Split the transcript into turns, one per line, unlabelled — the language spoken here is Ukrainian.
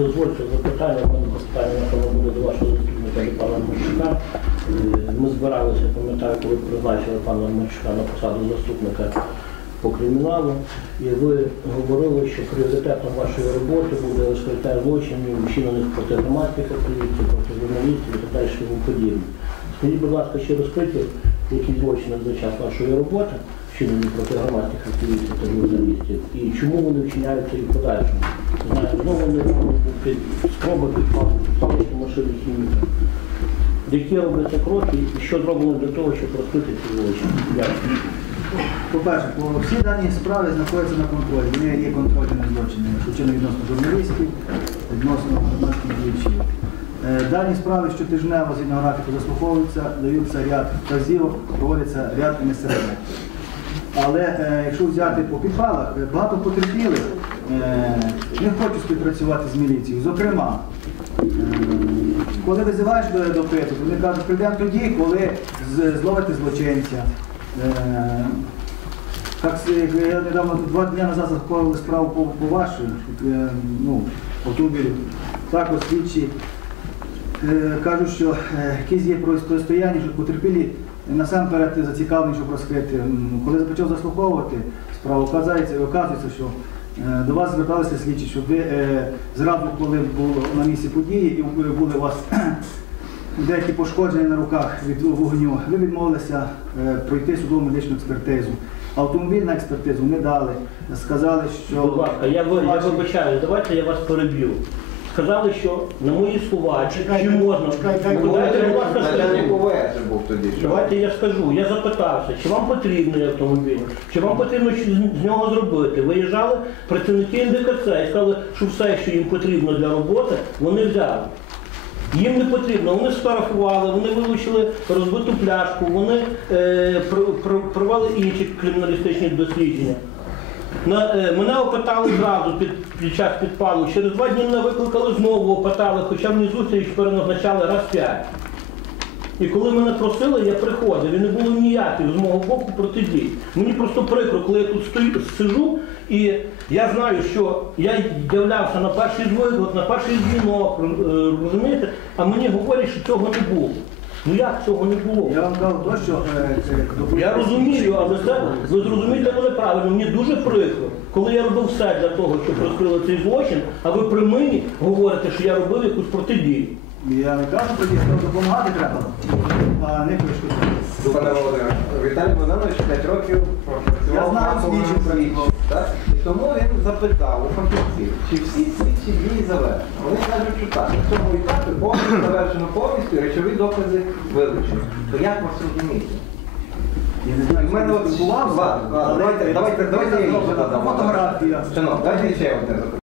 Дозвольте запитання, мене запитання, напевно, буде до вашого заступника до пана Марчука. Е, Ми збиралися, пам'ятаю, коли призначили пана Марчука на посаду заступника по криміналу, і ви говорили, що пріоритетом вашої роботи буде розкриття злочинів, вчинених проти громадських активістів, проти журналістів і так далі тому подібне. Скажіть, будь ласка, чи розкриті які злочини за час вашої роботи, вчинені проти громадських активістів та журналістів, і чому вони вчиняються і в подальшому? Знаю, знову під спроби підпалити машини хіміка. Які робляться кроки і що зроблено для того, щоб розкрити ці злочини? Дякую.
По-перше, по всі дані справи знаходяться на контролі. Вони є контрольними злочинами, що відносно журналістів, відносно громадських діячів. Е, Дані справи щотижнево згідно графіку заслуховуються, даються ряд вказівок, проводяться ряд інсерентів. Але е, якщо взяти по підпалах, е, багато потерпілих е, не хочуть співпрацювати з міліцією. Зокрема, коли визиваєш до допиту, вони кажуть, прийдемо тоді, коли з- зловите злочинця. Так, я недавно два дні назад захопили справу по, по вашій ну, автомобілю. Також слідчі е, кажуть, що якісь є протистояння, що потерпілі насамперед зацікавлені, щоб розкрити. Коли почав заслуховувати справу, оказується, що е, до вас зверталися слідчі, щоб ви е, зразу, коли було на місці події, і були у вас деякі пошкодження на руках від вогню, ви відмовилися е, пройти судову медичну експертизу. Автомобіль на експертизу не дали. Сказали, що
Будь ласка, я, я вибачаю, давайте я вас переб'ю. Сказали, що на мої слова, чи, чи можна. будь ласка? Давайте я скажу, я запитався, чи вам потрібний автомобіль, чи вам потрібно щось з нього зробити. Виїжджали працівники НДКЦ і сказали, що все, що їм потрібно для роботи, вони взяли. Їм не потрібно, вони сфотографували, вони вилучили розбиту пляшку, вони е, про- про- провели інші криміналістичні дослідження. Е, мене опитали зразу під, під час підпалу. Через два дні мене викликали знову, опитали, хоча мені зустріч переназначали раз п'ять. І коли мене просили, я приходив, і не було ніяких з мого боку протидій. Мені просто прикро, коли я тут стою, сижу, і я знаю, що я являвся на перший звик, на перший дзвінок, е, розумієте, а мені говорять, що цього не було. Ну як цього не було?
Я вам дав то, що е, це доповідачі-
Я розумію, але це ви зрозумієте мене правильно. Мені дуже прикро, коли я робив все для того, щоб розкрили цей злочин, а ви при мені говорите, що я робив якусь протидію.
Я не кажу, тоді що допомагати треба, а не перешкоджати.
Пане Володимире, Віталій Богданович 5 років працював
слідчим,
так? І тому він запитав у фахівців, чи всі слідчі дії завершені. Вони кажуть, що так, на цьому етапі повністю завершено повністю, речові докази вилучені. То як вас розуміти? У мене от
але
давайте, давайте, давайте я інше задам.
фотографія.
Шановні, дайте ще одне запитання.